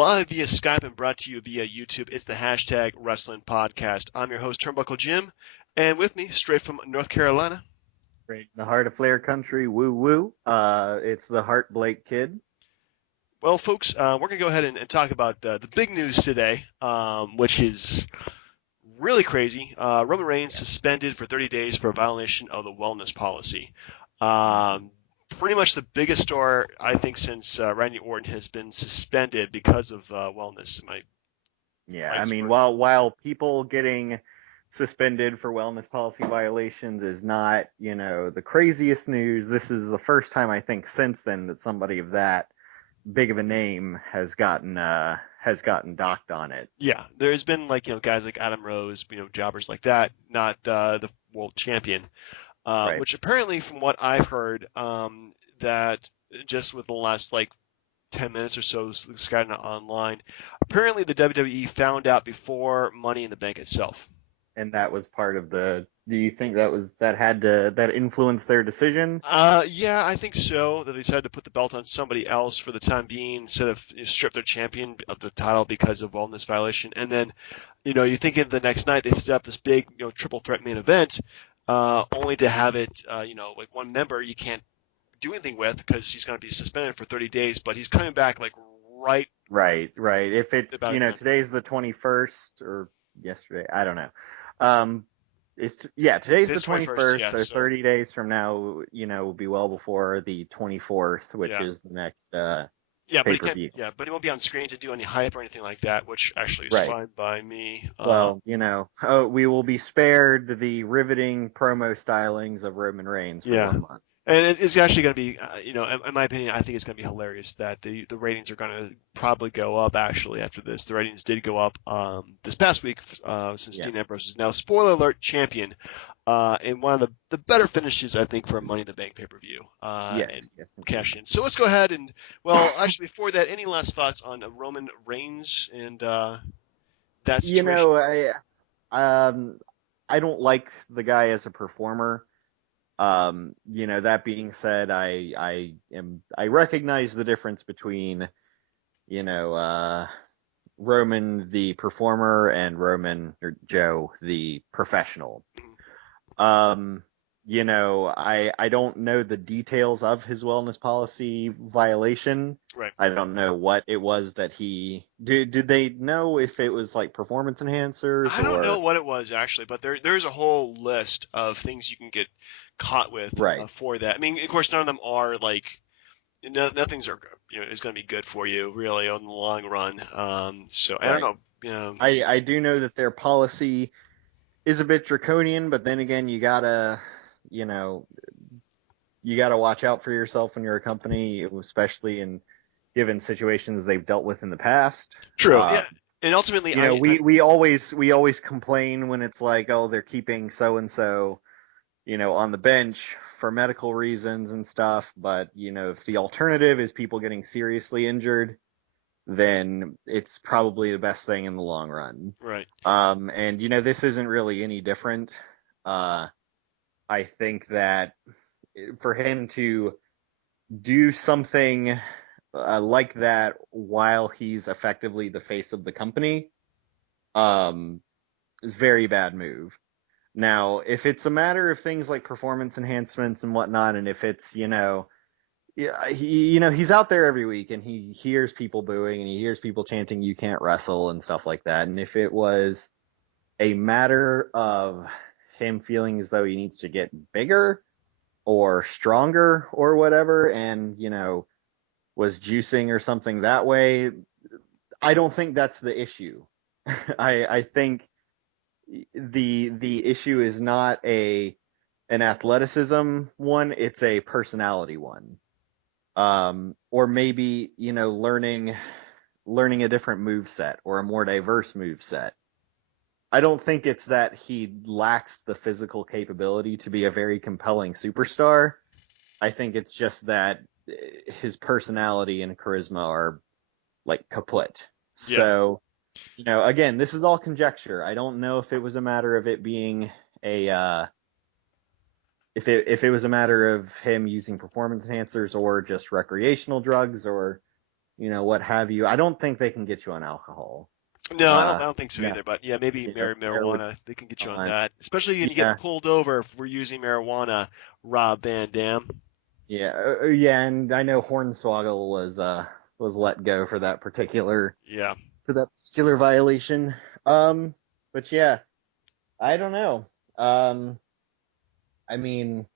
Live via Skype and brought to you via YouTube. It's the hashtag Wrestling Podcast. I'm your host, Turnbuckle Jim, and with me, straight from North Carolina. Right. The heart of Flair country, woo woo. It's the Heart Blake Kid. Well, folks, we're going to go ahead and talk about the big news today, which is really crazy. Roman Reigns suspended for 30 days for a violation of the wellness policy. Pretty much the biggest story, I think, since Randy Orton has been suspended because of wellness. Yeah, I mean, while people getting suspended for wellness policy violations is not, the craziest news, this is the first time I think since then that somebody of that big of a name has gotten docked on it. Yeah, there's been guys like Adam Rose, jobbers like that, not the world champion. Right. Which apparently, from what I've heard, that just within the last 10 minutes or so, this guy online, apparently the WWE found out before Money in the Bank itself. And that was part of the. Do you think that influenced their decision? Yeah, I think so. That they decided to put the belt on somebody else for the time being instead of strip their champion of the title because of wellness violation. And then, you think the next night they set up this big, triple threat main event, only to have it, one member you can't do anything with because he's going to be suspended for 30 days, but he's coming back right. Right. If it's today's the 21st or yesterday, I don't know. Today's the 21st, so 30 days from now, will be well before the 24th, which is the next pay-per-view. But he won't be on screen to do any hype or anything like that, which actually is fine by me. Well, we will be spared the riveting promo stylings of Roman Reigns for 1 month. And it's actually going to be, in my opinion, I think it's going to be hilarious that the ratings are going to probably go up, actually, after this. The ratings did go up this past week since Dean Ambrose is now, spoiler alert, champion. In one of the better finishes, I think, for a Money in the Bank pay-per-view. Yes. Cash in. So let's go ahead and, well, actually, before that, any last thoughts on Roman Reigns and that situation? I don't like the guy as a performer. That being said, I recognize the difference between, Roman the performer and Roman or Joe the professional. I don't know the details of his wellness policy violation. Right. I don't know what it was that he did. Did they know if it was like performance enhancers? I don't know what it was actually, but there's a whole list of things you can get caught with for that. I mean, of course, none of them are nothing's is going to be good for you really on the long run. So I don't know. I do know that their policy is a bit draconian, but then again, you gotta watch out for yourself when you're a company, especially in given situations they've dealt with in the past. True. Yeah. And ultimately, we always complain when it's like, oh, they're keeping so and so, on the bench for medical reasons and stuff. But if the alternative is people getting seriously injured, then it's probably the best thing in the long run. Right. And this isn't really any different. I think that for him to do something like that while he's effectively the face of the company is a very bad move. Now, if it's a matter of things like performance enhancements and whatnot, and if it's he's out there every week and he hears people booing and he hears people chanting "You can't wrestle" and stuff like that, and if it was a matter of him feeling as though he needs to get bigger or stronger or whatever, and was juicing or something that way, I don't think that's the issue. I think the issue is not an athleticism one, it's a personality one. Or maybe, learning a different move set or a more diverse move set. I don't think it's that he lacks the physical capability to be a very compelling superstar. I think it's just that his personality and charisma are kaput. Yeah. So, again, this is all conjecture. I don't know if it was a matter of it being if it was a matter of him using performance enhancers or just recreational drugs or what have you. I don't think they can get you on alcohol. No, I don't think so No, either. But yeah, maybe yeah, fairly marijuana. They can get you on on. that, especially when you get Yeah, pulled over if we're using marijuana. Rob Van Dam. yeah, yeah, and I know Hornswoggle was let go Yeah. for that particular violation. Um, but yeah, I don't know. Um, I mean,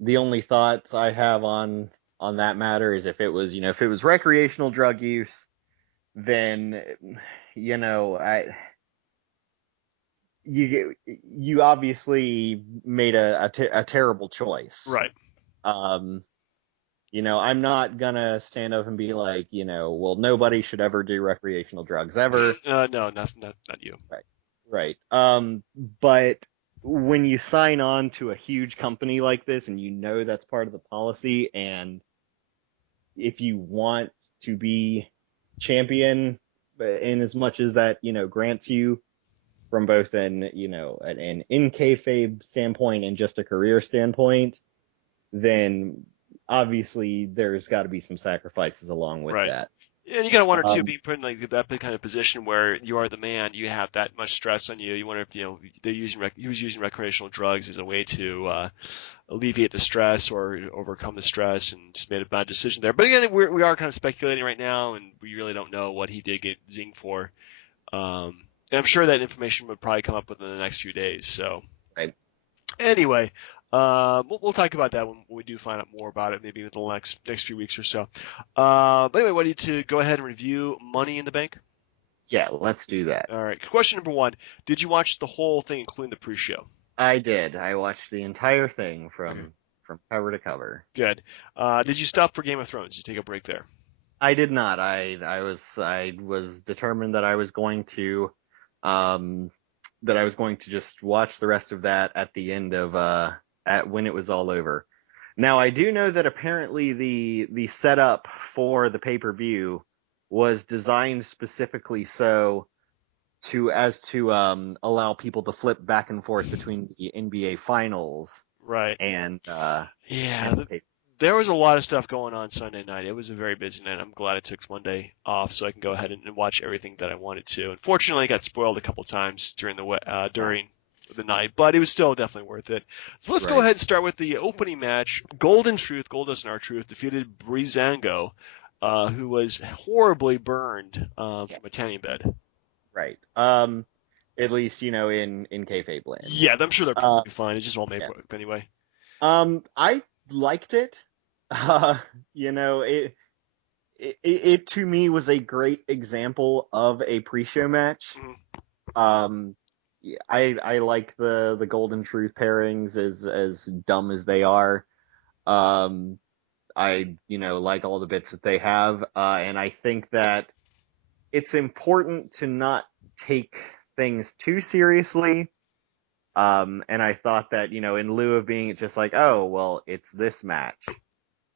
the only thoughts I have on that matter is if it was recreational drug use, then I you obviously made a terrible choice. Right. Um, I'm not gonna stand up and be like, well, nobody should ever do recreational drugs ever. No, not you. Right. Right. But when you sign on to a huge company like this and that's part of the policy, and if you want to be champion in as much as that, grants you from both an in kayfabe standpoint and just a career standpoint, then obviously there's got to be some sacrifices along with Right. that. And you gotta wonder too, Um, being put in like that kind of position where you are the man, you have that much stress on you. You wonder if he was using recreational drugs as a way to alleviate the stress or overcome the stress, and just made a bad decision there. But again, we are kind of speculating right now, and we really don't know what he did get zinged for. And I'm sure that information would probably come up within the next few days. So right. anyway, we'll talk about that when we do find out more about it, maybe within the next few weeks or so. But anyway, why don't you to go ahead and review Money in the Bank? Yeah, let's do that. All right. Question number one: did you watch the whole thing, including the pre-show? I did. I watched the entire thing Okay. from cover to cover. Good. Did you stop for Game of Thrones? Did you take a break there? I did not. I was determined um that I was going to just watch the rest of that at the end of at when it was all over. Now I do know that apparently the setup for the pay-per-view was designed specifically so to allow people to flip back and forth between the NBA finals Right. and Yeah. and the pay. There was a lot of stuff going on Sunday night. It was a very busy night. I'm glad I took one day off so I can go ahead and watch everything that I wanted to. Unfortunately, I got spoiled a couple times during the night, but it was still definitely worth it. So let's go Right. ahead and start with the opening match. Golden Truth, Goldust and R-Truth defeated Breezango, who was horribly burned Yeah. from a tanning bed. Right. At least in kayfabe land. Yeah, I'm sure they're Uh, perfectly fine. It's just all made yeah. up anyway. I liked it. Uh, it to me was a great example of a pre-show match. Mhm. Yeah, I like the Golden Truth pairings as dumb as they are. Um, I like all the bits that they have, and I think that it's important to not take things too seriously. And I thought that, in lieu of being just like, oh, well, it's this match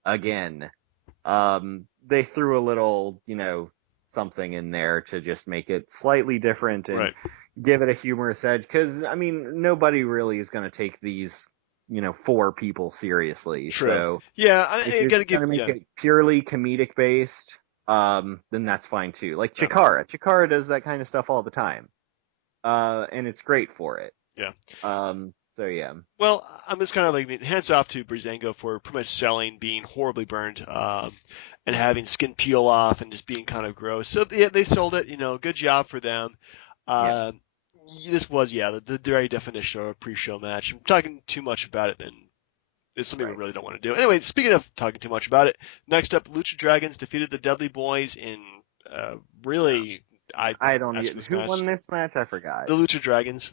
again, they threw a little, something in there to just make it slightly different and Right. give it a humorous edge. Because, I mean, nobody really is going to take these, four people seriously. True. So Yeah, if I you're gotta just going give. to make Yeah. it purely comedic based, then that's fine too. Like Yeah. Chikara. Chikara does that kind of stuff all the time. And it's great for it. Yeah. So yeah. Well, I'm just kind of like hands off to Breezango for pretty much selling being horribly burned, and having skin peel off and just being kind of gross. So yeah, they sold it. Good job for them. Yeah. Uh, this was the very definition of a pre-show match. I'm talking too much about it, then it's something we Right. really don't want to do. Anyway, speaking of talking too much about it, next up, Lucha Dragons defeated the Dudley Boys in really I I don't asked get for this who match. won this match. I forgot. The Lucha Dragons.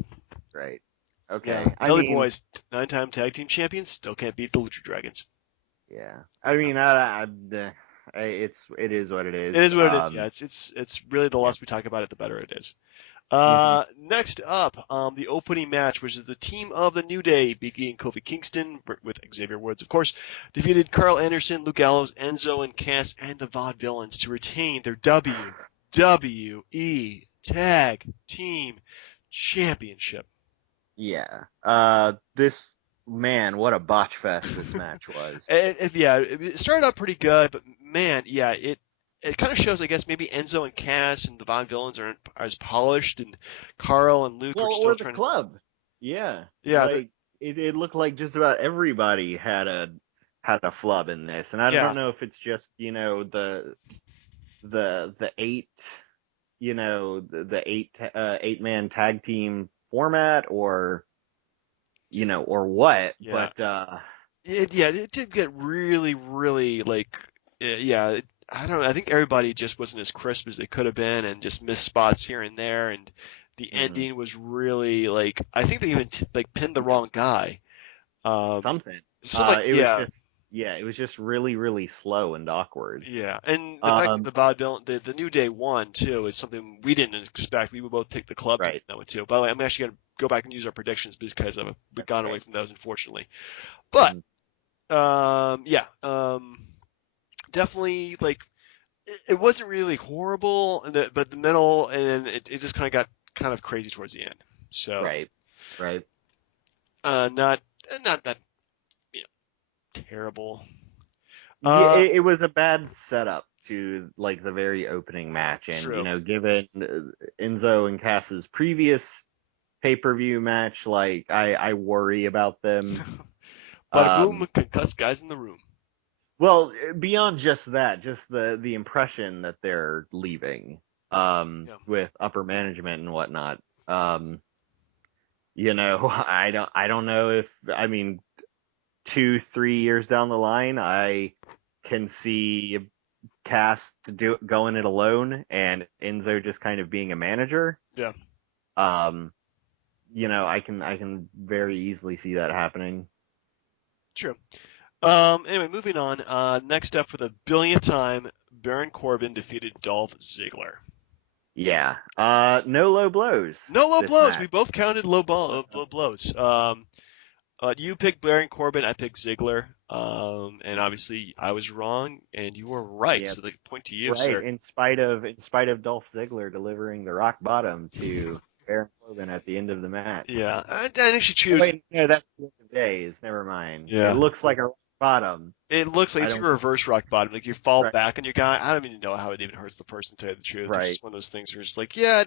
Right. Yeah, Okay. I Dudley mean, Boys, 9-time tag team champions, still can't beat the Lucha Dragons. yeah. I mean, it is what it It is. is what it is. Yeah, it's really the Yeah. less we talk about it, the better it is. Hmm. Next up, the opening match, which is the team of the New Day, beginning Kofi Kingston with Xavier Woods, of course, defeated Carl Anderson, Luke Gallows, Enzo, and Cass, and the Vaudevillains to retain their WWE Tag Team Championship. Yeah. This man, what a botch fest this match was. Yeah, it started out pretty good, but man, yeah, it kind of shows, I guess, maybe Enzo and Cass and the Von Villains aren't as polished, and Carl and Luke are Well, still or the trying to. club. Yeah, Yeah, like it looked like just about everybody had a flub in this, and I yeah, don't know if it's just the eight the eight man tag team format or what, yeah. but It did get really, really like, yeah. I don't know. I think everybody just wasn't as crisp as they could have been, and just missed spots here and there. And the mhm, ending was really like, I think they even like pinned the wrong guy. Um, something. some like, It was yeah, just it was just really really slow and awkward. yeah. And the fact that Um, the vaudevillain, the New Day won too, is something we didn't expect. We would both pick the club to win right. that one too. By the way, I'm actually gonna go back and use our predictions because we've That's gone away okay. from those, unfortunately. But Mhm. yeah, definitely like it wasn't really horrible, but the middle, and then it just kind of got kind of crazy towards the end. So Right. Right. not not you know, terrible. Yeah, Uh, it was a bad setup to like the very opening match, and true. given Enzo and Cass's previous pay-per-view match, like I worry about them. Bada boom, Um, concussed guys in the room. well, beyond just that, just the impression that they're leaving, Yeah. with upper management and whatnot. Um, I don't know if I mean 2 3 years down the line, I can see Cass going it alone and Enzo just kind of being a manager. Yeah. Um, I can very easily see that happening. True. Anyway, moving on. Next up for the billionth time, Baron Corbin defeated Dolph Ziggler. Yeah. No low blows No low this blows. We match. both counted low, So, low blows. You picked Baron Corbin. I picked Ziggler. And obviously I was wrong, and you were right. yeah, So the point to you, right. sir. In spite of Dolph Ziggler delivering the rock bottom to Baron Corbin at the end of the match. Yeah, I actually Oh, choose. wait, no, that's the end of days. Never mind. It Yeah, looks like a rock bottom. it looks like I it's like don't. a reverse rock bottom. Like you fall Right. back on your guy. I don't even know how it even hurts the person. To tell you the truth, it's Right. just one of those things where it's like, yeah,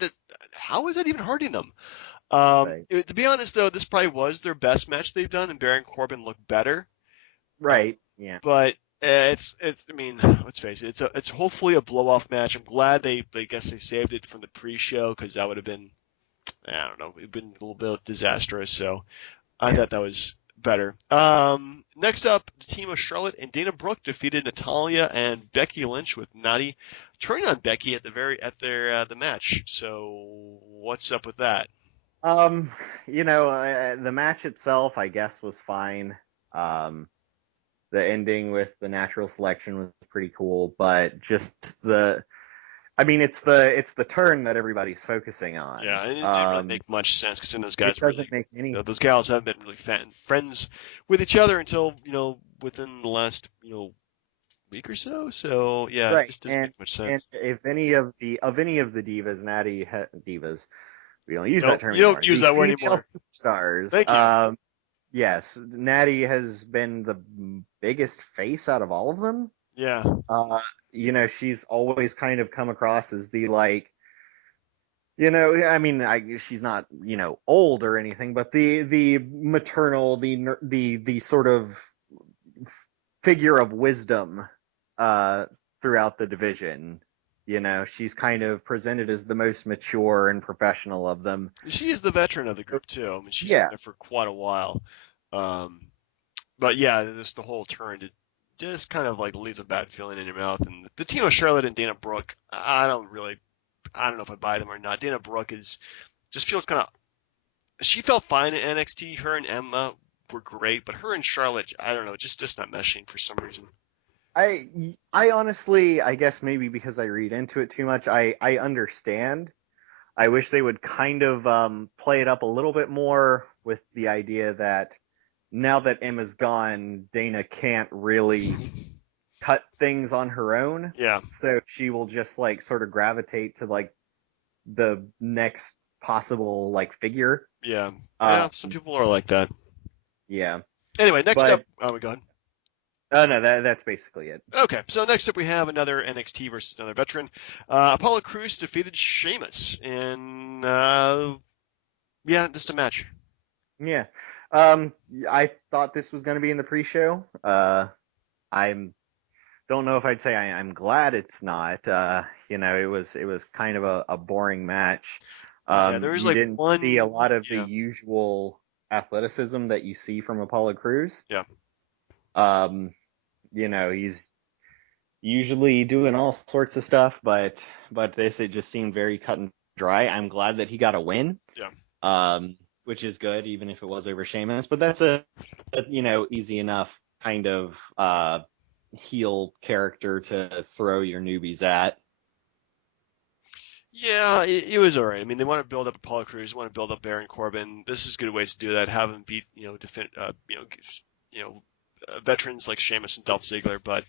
how is that even hurting them? Right. To be honest, though, this probably was their best match they've done, and Baron Corbin looked better. Uh, Right. Yeah. but it's. I mean, let's face it. It's hopefully a blow off match. I'm glad I guess they saved it from the pre-show because that would have been, I don't know, it'd been a little bit disastrous. So I Yeah. thought that was better. Next up, the team of Charlotte and Dana Brooke defeated Natalia and Becky Lynch with Natty turning on Becky at their the match. So what's up with that? Um, the match itself, I guess, was fine. Um, the ending with the natural selection was pretty cool, but just I mean, it's the turn that everybody's focusing on. Yeah, and it didn't really make much sense because those It guys really, doesn't make any those gals sense. haven't been really friends with each other until within the last week or so. So yeah, it Right. just doesn't And make much and sense. if any of the divas, divas, we don't use that Nope, term you don't anymore. use These that word female anymore. superstars, Thank you. yes, Natty has been the biggest face out of all of them. Yeah, Uh, she's always kind of come across as the like, I mean, she's not, old or anything, but the maternal, the sort of figure of wisdom uh, throughout the division. She's kind of presented as the most mature and professional of them. she is the veteran of the group too. I mean, she's been Yeah, there for quite a while. Um, but yeah, just the whole turn it just kind of like leaves a bad feeling in your mouth. And the team of Charlotte and Dana Brooke, I don't know if I buy them or not. Dana Brooke is just feels kind of. She felt fine in NXT. Her and Emma were great, but her and Charlotte, I don't know, just not meshing for some reason. I honestly, I guess maybe because I read into it too much, I understand. I wish they would kind of play it up a little bit more with the idea that now that Emma's gone, Dana can't really cut things on her own. Yeah, So she will just like sort of gravitate to like the next possible like figure. yeah, Um, yeah. Some people are like that. yeah, Anyway, next up, but oh my god. Oh no, that's basically it. Okay, so next up we have another NXT versus another veteran. Apollo Crews defeated Sheamus in, yeah, just a match. Yeah. I thought this was going to be in the pre-show. I'm don't know if I'd say I'm glad it's not. It was kind of a boring match. Yeah, there was You like didn't see a one, lot of the yeah, usual athleticism that you see from Apollo Crews. yeah. Um, he's usually doing all sorts of stuff, but this it just seemed very cut and dry. I'm glad that he got a win, Yeah. um, which is good, even if it was over Sheamus. But that's a easy enough kind of heel character to throw your newbies at. Yeah, it was all right. I mean, they want to build up Apollo Crews, want to build up Baron Corbin. This is good ways to do that. Have him beat, veterans like Sheamus and Dolph Ziggler. But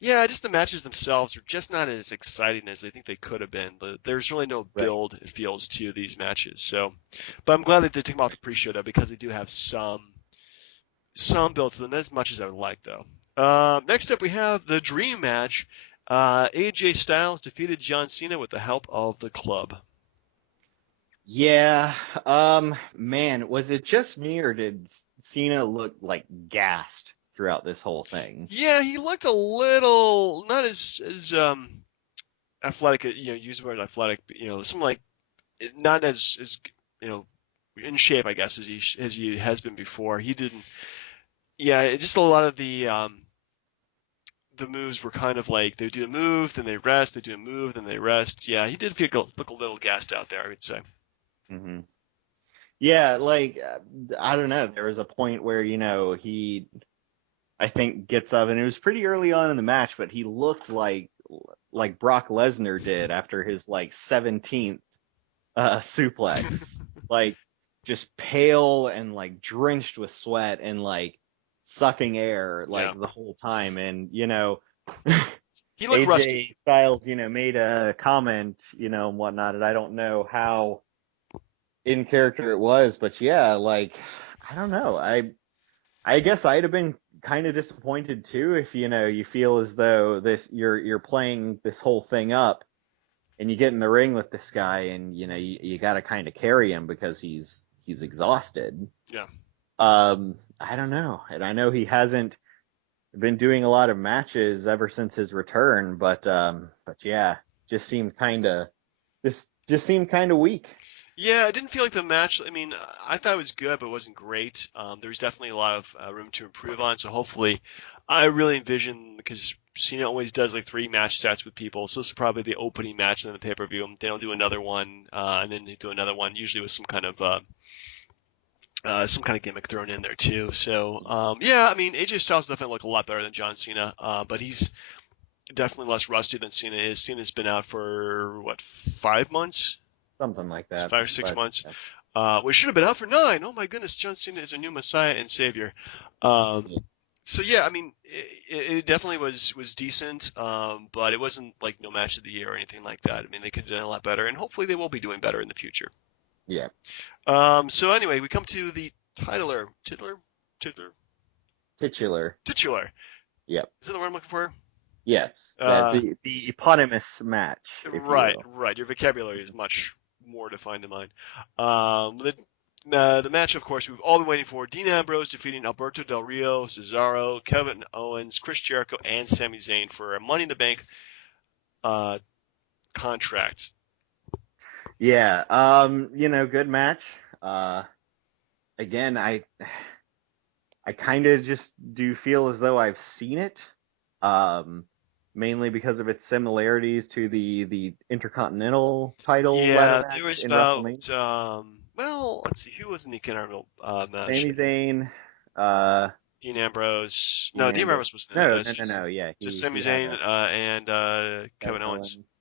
yeah, just the matches themselves are just not as exciting as I think they could have been. There's really no Right. build, it feels, to these matches. So, but I'm glad they did take them off the pre-show though, because they do have some build to them, as much as I would like though. Next up, we have the Dream Match. AJ Styles defeated John Cena with the help of the club. Yeah. Man, was it just me or did Cena look like gassed throughout this whole thing? Yeah, he looked a little not as athletic. Use the word athletic. But, something like not as you know in shape, I guess, as he has been before. He didn't. Yeah, just a lot of the moves were kind of like they do a move, then they rest, they do a move, then they rest. Yeah, he did look a little gassed out there, I would say. Hmm. Yeah, like I don't know. There was a point where he I think gets up, and it was pretty early on in the match, but he looked like Brock Lesnar did after his like 17th suplex, like just pale and like drenched with sweat and like sucking air Yeah, like the whole time. And he looked AJ rusty. Styles, made a comment, and whatnot, and I don't know how in character it was, but yeah, like I don't know. I guess I'd have been kind of disappointed too if you feel as though this you're playing this whole thing up and you get in the ring with this guy and you got to kind of carry him because he's exhausted. Yeah. I don't know, and I know he hasn't been doing a lot of matches ever since his return, but yeah, just seemed kind of just seemed kind of weak. Yeah, it didn't feel like the match. I mean, I thought it was good, but it wasn't great. There was definitely a lot of room to improve on. So hopefully, I really envision because Cena always does like three match sets with people. So this is probably the opening match in the pay-per-view. Then they'll do another one, and then they do another one, usually with some kind of gimmick thrown in there too. So yeah, I mean, AJ Styles definitely look a lot better than John Cena, but he's definitely less rusty than Cena is. Cena's been out for what 5 months, Something like that. 5 or 6 months. But We should have been out for 9. Oh my goodness, John Cena is a new Messiah and Savior. Um, so yeah, I mean, it definitely was decent, but it wasn't like no match of the year or anything like that. I mean, they could have done a lot better, and hopefully they will be doing better in the future. yeah, So anyway, we come to the titular, titular. titular. Yep. Is that the word I'm looking for? Yes, that Uh, the eponymous match, if you right, will. right. Your vocabulary is much more defined than mine. The match, of course, we've all been waiting for. Dean Ambrose defeating Alberto Del Rio, Cesaro, Kevin Owens, Chris Jericho, and Sami Zayn for a Money in the Bank uh, contract. Yeah, good match. Uh, Again, I kind of just do feel as though I've seen it, um, mainly because of its similarities to the Intercontinental title ladder Yeah, there match was in WrestleMania. about well, let's see, who was in the Canelo match? Sami Zayn, uh, Dean Ambrose. No, Dean Dean Ambrose. Ambrose wasn't in it. No, It's no, no, no. Yeah, just he Sami had Zayn and Kevin Kevin Owens. Owens.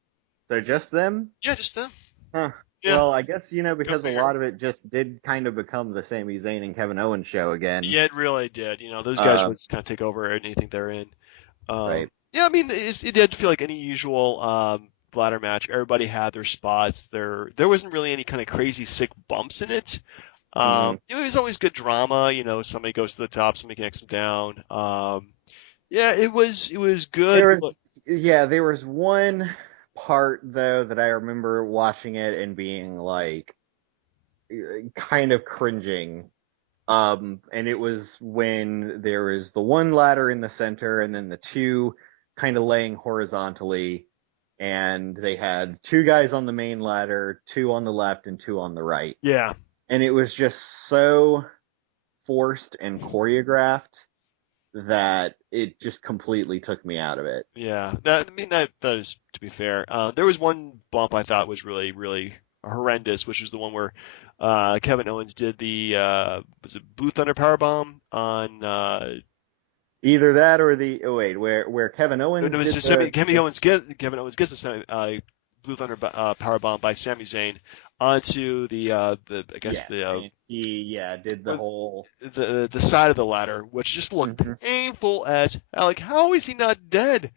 So just them? Yeah, just them. Huh. Yeah, Well, I guess go because a figure. lot of it just did kind of become the Sami Zayn and Kevin Owens show again. Yeah, it really did. Those guys Uh, would just kind of take over anything they're in. right. Yeah, I mean, it did feel like any usual ladder match. Everybody had their spots. There wasn't really any kind of crazy sick bumps in it. Hmm. It was always good drama. Somebody goes to the top, somebody knocks them down. Yeah, it was good. There Look, was, yeah, there was one part though that I remember watching it and being like kind of cringing. And it was when there was the one ladder in the center and then the two kind of laying horizontally, and they had two guys on the main ladder, two on the left and two on the right. yeah, And it was just so forced and choreographed that it just completely took me out of it. yeah. That is to be fair. There was one bump I thought was really really horrendous, which was the one where Kevin Owens did the was it Blue Thunder Powerbomb on Either that or the oh wait, where Kevin no, Owens no, it's did just the, Kevin Owens gets the Blue Thunder power bomb by Sami Zayn onto the I guess yes, and he did the uh, whole the side of the ladder, which just looked Mhm. painful as hell. Like, how is he not dead?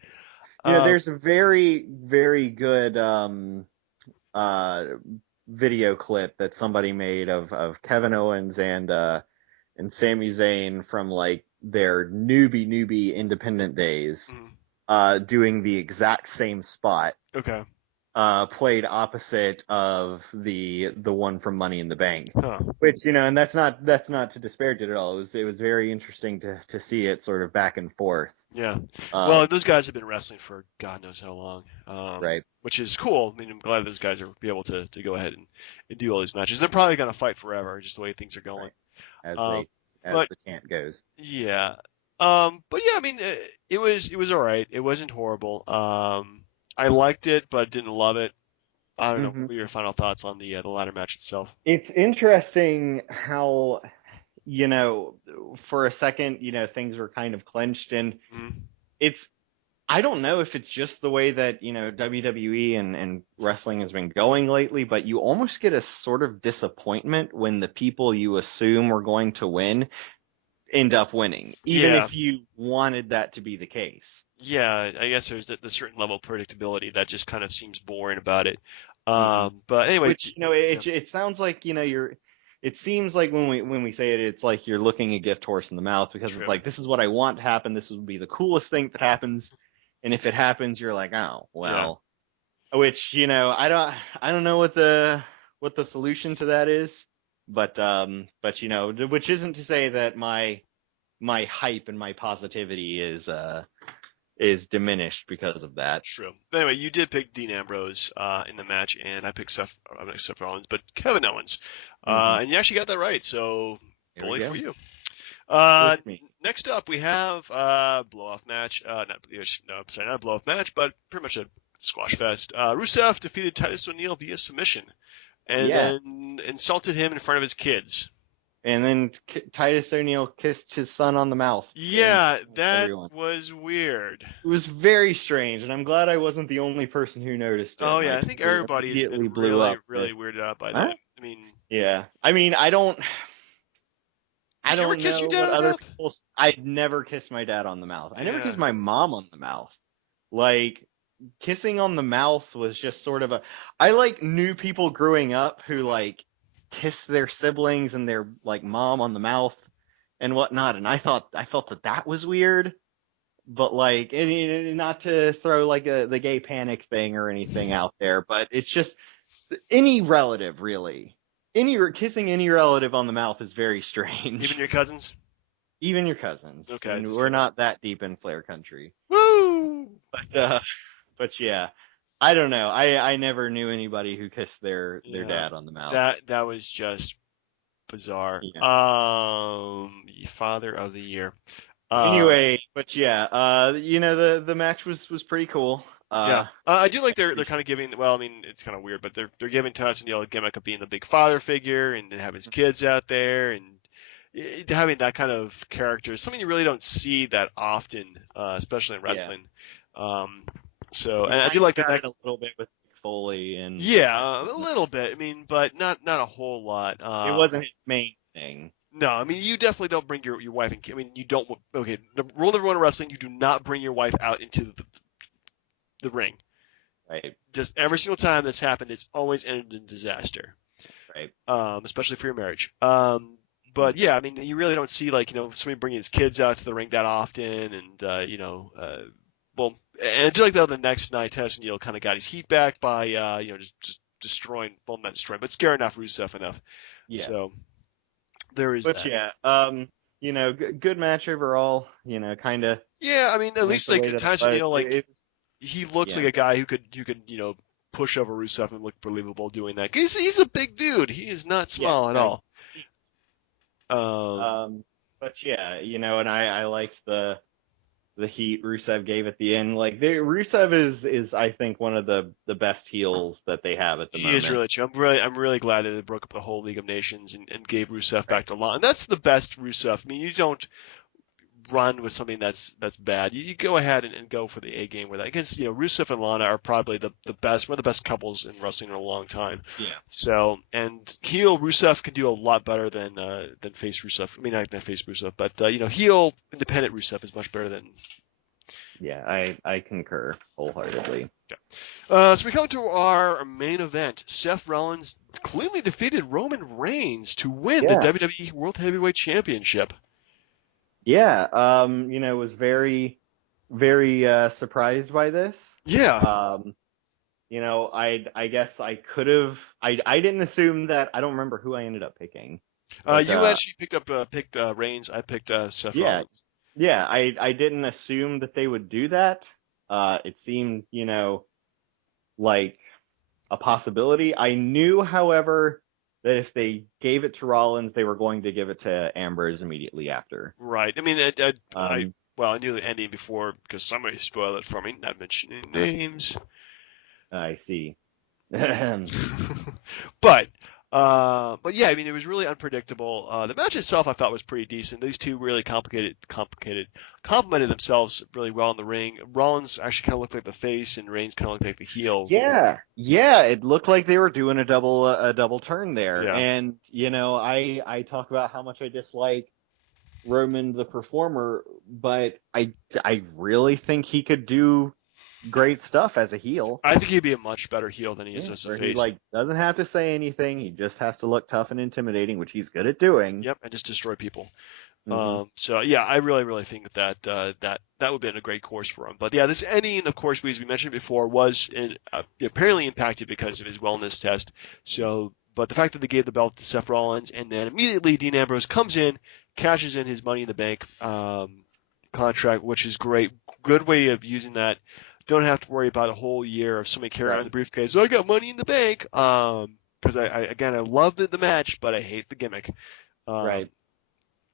Um, There's a very very good uh video clip that somebody made of Kevin Owens and Sami Zayn from like their newbie independent days mm, doing the exact same spot, okay, played opposite of the one from Money in the Bank. huh? Which, and that's not to disparage it at all. It was very interesting to see it sort of back and forth. Yeah. Um, Well, those guys have been wrestling for God knows how long, right, which is cool. I mean, I'm glad those guys are be able to go ahead and do all these matches. They're probably going to fight forever, just the way things are going. right. As Um, they as but the chant goes. yeah. But yeah, I mean, it was all right. It wasn't horrible. I liked it, but didn't love it. I don't know. hmm What were your final thoughts on the ladder match itself? It's interesting how, for a second, things were kind of clenched, and Mm, it's I don't know if it's just the way that, WWE and wrestling has been going lately, but you almost get a sort of disappointment when the people you assume are going to win end up winning, even yeah, if you wanted that to be the case. yeah. I guess there's the certain level of predictability that just kind of seems boring about it. hmm But anyway, Which, yeah, it sounds like, it seems like when we say it, it's like you're looking a gift horse in the mouth because it's true. like, this is what I want to happen. This would be the coolest thing that happens. And if it happens, you're like, oh, Yeah, well, which, I don't know what the solution to that is, but which isn't to say that my hype and my positivity is diminished because of that. true. But anyway, you did pick Dean Ambrose in the match, and I picked I'm not Seth Rollins, but Kevin Owens. hmm And you actually got that right, so There we bully for go. you. Push Uh, me. Next up, we have blow off match. No, I'm sorry, not a blow off match, but pretty much a squash fest. Rusev defeated Titus O'Neil via submission, and Yes. then insulted him in front of his kids. And then Titus O'Neil kissed his son on the mouth in Yeah, front of that everyone. was weird. It was very strange, and I'm glad I wasn't the only person who noticed it. Oh My yeah, I think Twitter everybody has been immediately blew really, up really with, weirded out by huh? that. I mean, Yeah. I mean, I don't. I did you ever don't kiss your know dad what on the other mouth? people. I'd never kissed my dad on the mouth. I never Yeah. kissed my mom on the mouth. Like, kissing on the mouth was just sort of a. I like knew people growing up who Hmm. like kissed their siblings and their like mom on the mouth and whatnot, and I felt that was weird. But like, not to throw like the gay panic thing or anything out there, but it's just any relative really. Kissing any relative on the mouth is very Even strange. your cousins? Even your cousins, Okay, and just we're curious. not that deep in Flair country. Woo! But but yeah, I don't know. I never knew anybody who kissed their Yeah, dad on the mouth. that was just bizarre. Yeah. Father of the year. Uh, Anyway, but yeah, the match was pretty cool. yeah, I do like they're Pretty, kind of giving. Well, I mean, it's kind of weird, but they're giving Tyson Neal a gimmick of being the big father figure and have his kids out there and having that kind of character is something you really don't see that often, especially in yeah. wrestling. Um, so, You and I do kind of like the had it next. a little bit with Mick Foley, and Yeah, a little bit. I mean, but not a whole lot. it wasn't his main thing, No, I mean you definitely don't bring your wife and kid. I mean you don't. Okay, the rule number one in wrestling: you do not bring your wife out into the ring. right? Just every single time that's happened, it's always ended in disaster. Right. Especially for your marriage. But yeah, I mean, you really don't see like somebody bringing his kids out to the ring that often, and well, and I do like the next night, Titus O'Neil kind of got his heat back by just destroying, well, not destroying, but scaring off Rusev enough. Yeah. So there is But that. yeah, good match overall. Kind of Yeah, I mean, at went least the way like that it Titus was. O'Neil, like he looks like Yeah, a guy who could push over Rusev and look believable doing that. He's a big dude. He is not yeah, small at no. all. Um, But yeah, and I liked the heat Rusev gave at the end. Like Rusev is I think one of the best heels that they have at the he is moment. really true. I'm really glad that they broke up the whole League of Nations and gave Rusev Right. back to Lana. And that's the best Rusev. I mean, you don't run with something that's bad. You go ahead and go for the A game with that. Because Rusev and Lana are probably the best, one of the best couples in wrestling in a long time. Yeah. So, and heel Rusev can do a lot better than face Rusev. I mean, not face Rusev, but heel independent Rusev is much better than. Yeah, I concur wholeheartedly. So we come to our main event. Seth Rollins cleanly defeated Roman Reigns to win the Yeah. WWE World Heavyweight Championship. Yeah, was very, very surprised by this. Yeah. I guess I could have. I didn't assume that. I don't remember who I ended up picking. But You actually picked Reigns. I picked Seth yeah, Rollins. yeah. I didn't assume that they would do that. It seemed, like a possibility. I knew, however, that if they gave it to Rollins, they were going to give it to Ambrose immediately after. Right. I mean, Um, I knew the ending before because somebody spoiled it for me. Not mentioning names. I see. but but yeah, I mean, it was really unpredictable. The match itself, I thought, was pretty decent. These two really complemented themselves really well in the ring. Rollins actually kind of looked like the face, and Reigns kind of looked like the heel. Yeah, it looked like they were doing a double turn there. Yeah. And I talk about how much I dislike Roman the performer, but I really think he could do great stuff as a heel. I think he'd be a much better heel than he is as a Where face. he doesn't have to say anything. He just has to look tough and intimidating, which he's good at doing. Yep, and just destroy people. Mm-hmm. So yeah, I really think that that would have been a great course for him. But yeah, this ending, of course, as we mentioned before, was apparently impacted because of his wellness test. So, but the fact that they gave the belt to Seth Rollins and then immediately Dean Ambrose comes in, cashes in his Money in the Bank contract, which is great. Good way of using that. Don't have to worry about a whole year of somebody carrying around the briefcase. Oh, I got Money in the Bank. Because I love the match, but I hate the gimmick. Right.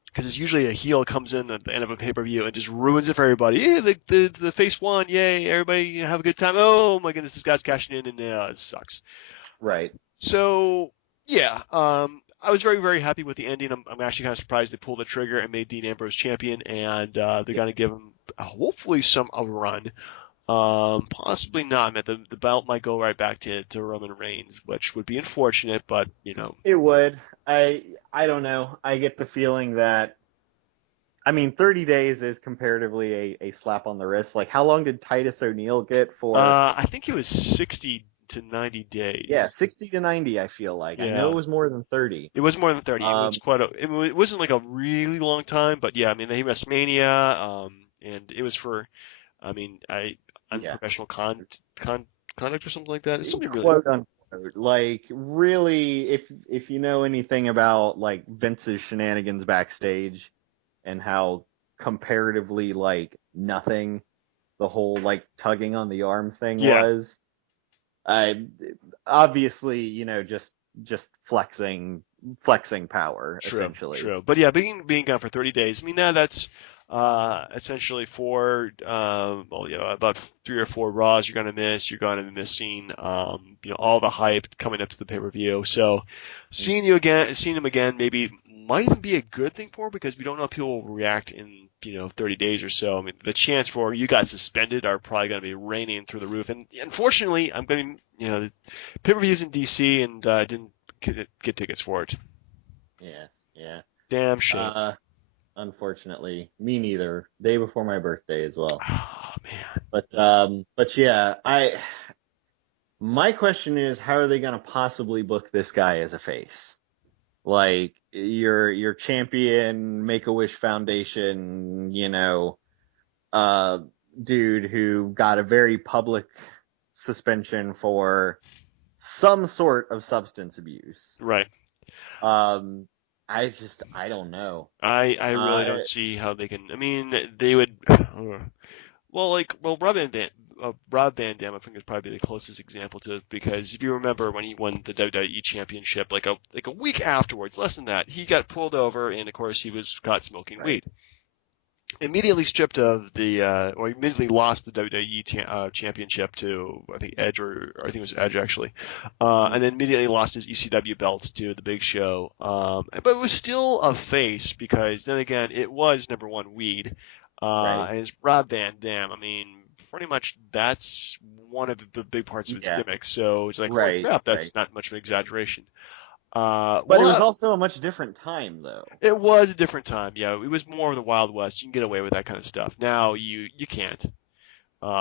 Because it's usually a heel comes in at the end of a pay-per-view and just ruins it for everybody. Yeah, the face won, yay! Everybody have a good time. Oh my goodness, this guy's cashing in, and it sucks. Right. So yeah, I was very very happy with the ending. I'm actually kind of surprised they pulled the trigger and made Dean Ambrose champion, and they're gonna give him hopefully a run. Possibly not. I mean, the belt might go right back to Roman Reigns, which would be unfortunate, but It would. I don't know. I get the feeling that 30 days is comparatively a slap on the wrist. Like, how long did Titus O'Neil get for? I think it was 60 to 90 days. Yeah, 60 to 90. I feel like. Yeah. I know it was more than 30. It was more than 30. It was it wasn't like a really long time, but yeah, I mean, they had WrestleMania, and it was for, I mean, unprofessional conduct or something like that. It's something really. Quote unquote. Like, really, if you know anything about like Vince's shenanigans backstage and how comparatively like nothing the whole like tugging on the arm thing was, obviously, just flexing power, essentially. True. But yeah, being gone for 30 days. I mean, now that's essentially about 3 or 4 Raws you're gonna miss. You're gonna be missing, all the hype coming up to the pay-per-view. So seeing him again, maybe might even be a good thing for him because we don't know if people will react in 30 days or so. I mean, the chance for you got suspended are probably going to be raining through the roof. And unfortunately, I'm going the pay-per-views in DC and didn't get tickets for it. Yes, yeah. Damn shame. Unfortunately, me neither. Day before my birthday as well. Oh man. But yeah, my question is, how are they going to possibly book this guy as a face? like your champion Make-A-Wish Foundation, uh, dude who got a very public suspension for some sort of substance abuse. Right. Um, I don't know. I really Uh, don't see how they can. I mean, they would. Well, Rob Van Dam, I think is probably the closest example to it because if you remember when he won the WWE Championship, like a week afterwards, less than that, he got pulled over and of course he was caught smoking right, weed. Immediately stripped of or immediately lost the WWE championship to I think Edge or I think it was Edge actually, hmm and then immediately lost his ECW belt to the Big Show. But it was still a face because then again it was number one weed, right, and it's Rob Van Dam. I mean, pretty much that's one of the big parts of his yeah, gimmick. So it's like holy right, crap, right. that's not much of an exaggeration. But it Well, was also a much different time, though. it was a different time. Yeah, it was more of the Wild West. You can get away with that kind of stuff. Now you can't.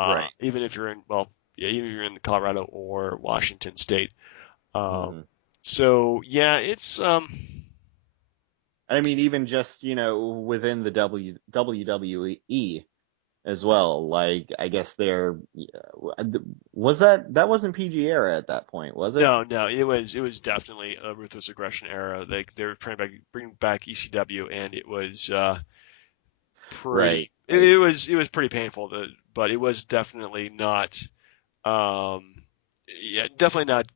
Right. Even if you're in well, yeah, even if you're in Colorado or Washington State. Um, hmm so yeah, it's I mean, even just within the WWE as well. Like, I guess that wasn't PG era at that point, was it? no, it was definitely a ruthless aggression era. Like they were trying to bring back ECW, and it was Right, pretty. It, right. it was it was pretty painful. But it was definitely not. Um, yeah, definitely not.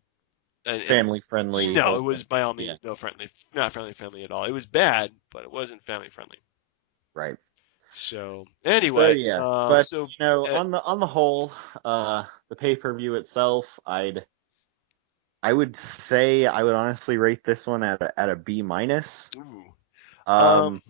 And Family friendly no, it wholesome. was by all Yeah, means not friendly at all. It was bad, but it wasn't family friendly. right. So So anyway, yes, but uh, on the whole, the pay-per-view itself, I would say I would honestly rate this one at a B minus. ooh, um, Um,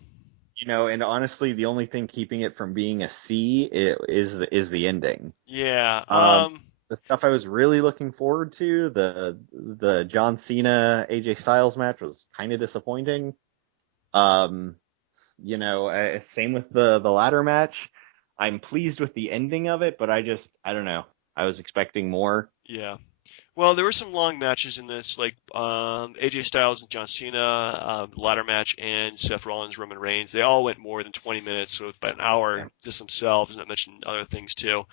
and honestly, the only thing keeping it from being a C is the ending. yeah, Um, the stuff I was really looking forward to, the John Cena AJ Styles match was kind of disappointing. Um, same with the ladder match. I'm pleased with the ending of it, but I don't know. I was expecting more. yeah. Well, there were some long matches in this, like AJ Styles and John Cena, the ladder match, and Seth Rollins, Roman Reigns. They all went more than 20 minutes, so about an hour Yeah. just themselves, not mention other things too.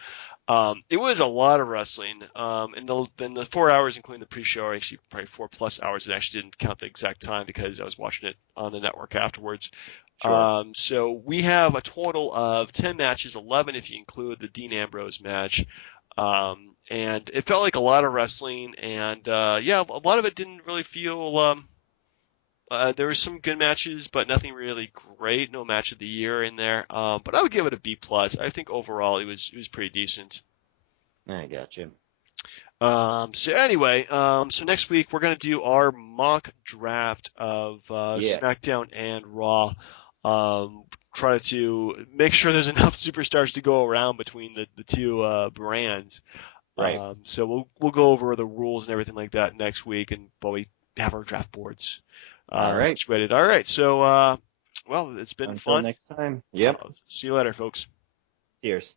It was a lot of wrestling, and then the 4 hours, including the pre-show, are actually probably 4+ hours. I actually didn't count the exact time because I was watching it on the network afterwards. Sure. So we have a total of 10 matches, 11 if you include the Dean Ambrose match. And it felt like a lot of wrestling, and yeah, a lot of it didn't really feel. There were some good matches, but nothing really great. No match of the year in there. But I would give it a B plus. I think overall it was pretty decent. I got you. So anyway, so next week we're gonna do our mock draft of Yeah. SmackDown and Raw. Try to make sure there's enough superstars to go around between the two brands. Right. So we'll go over the rules and everything like that next week, and while we have our draft boards All right. situated. All right. So well, it's been Until fun. next time. Yep. See you later, folks. Cheers.